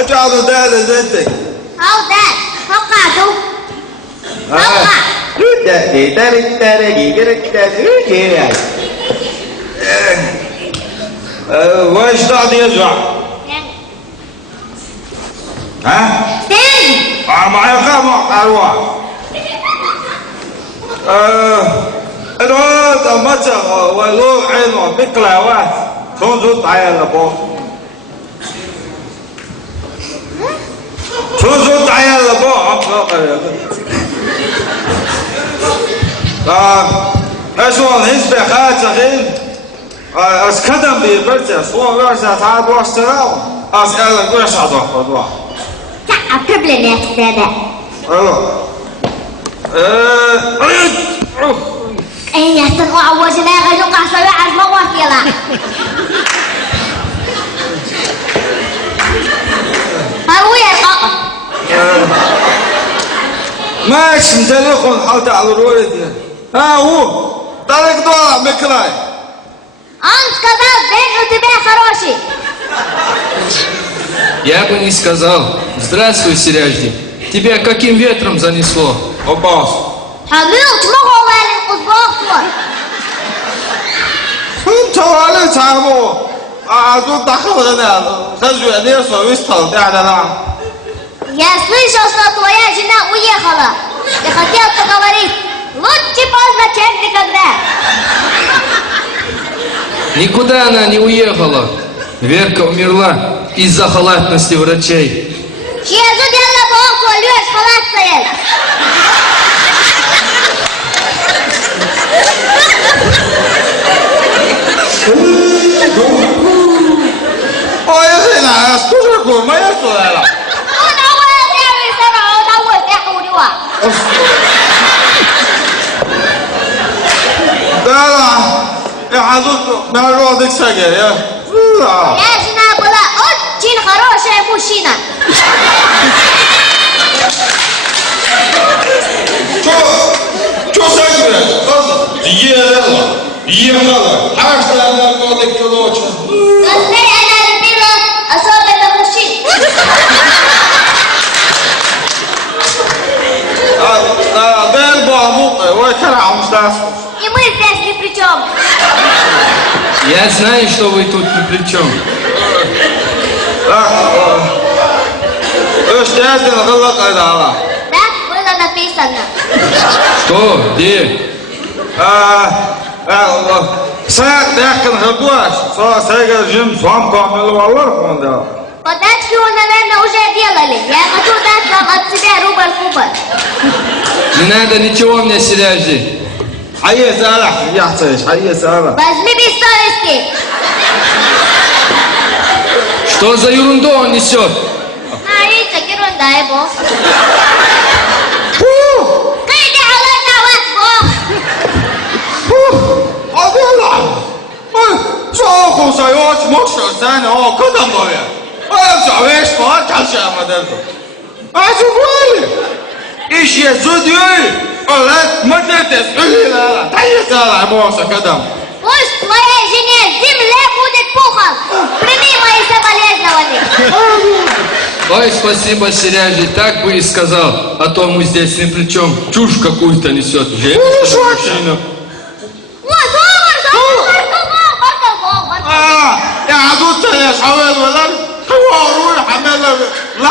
اجعلوا دار زيتك هاو دار فقعتوا وإيش قاعد يجوع؟ ها؟ معي خامع أروح الواد أمتى ولو عينه بكلة واحد تنزل تعيا لبو تنزل تعيا لبو أشوان هزبي خاتخين أسكدم بيبرتي صور ورشة تعاد واشتراو أسألك ورشة دوح تعب قبل يا سادة أيوه أين يحسن أعوجنا غيرك عصبي عز موات يلا هاو يا قاقم ماشي متلقون حالت على الولد ها هو طريق دولة بكراي Он сказал, день у тебя хороший. Я бы не сказал. Здравствуй, Серяжди. Тебя каким ветром занесло? Обас. حبيبي تمغوا مالي قصباصور. توالي تعمو أعزو دخل هنا خرجوا أنير سويستال دعنا Я слышал, что твоя жена уехала. Я хотел поговорить. Лучше поздно, чем никогда. Никуда она не уехала. Верка умерла из-за халатности врачей. Чьезу дело богу, лёж халатцает. Ой, Рина, скажи, куда моя туда? لا يا حضرتك ما الوضع سجل يا لا يا جنا بلا очень хорошая мужчина. شو سجل يلا حاجة أنا الوضع كلوش قصدي أنا البيرة أصابة مشين. ده البعموق ويكرع مستعصر И мы здесь ни при чем. Я знаю, что вы тут ни при чем. ايش تأذن غلط هذا Да, было написано. Что? Где? ساعة لكن هدواش صار ساعة جيم صام كامل والله كوندا Подачки вы, наверное, уже делали. Я хочу дать вам от себя рубль-кубок. Не надо ничего мне, Серяжди. حي سالح يحتاج حي سالح Возьми без совести. Что за ерунду он несет? Смотрите, ерунда его. Кайди علينا واسبوع. أدلع شوفوا سيوات مكسر ثاني قدم ضوية ويرجع ويش فارج على شيء مدرسة أشوفوا إيش يزود يوي ولا مدة تسألي لا تحيي سالع موسى قدم Пусть твоей жене земле будет пухом. Прими мои соболезнования. Ой, спасибо, Серяжди, так бы и сказал. А то мы здесь ни при чем. Чушь какую-то несет. Мужчина. يا عدوت يا شوال ولا هو روح عمال لا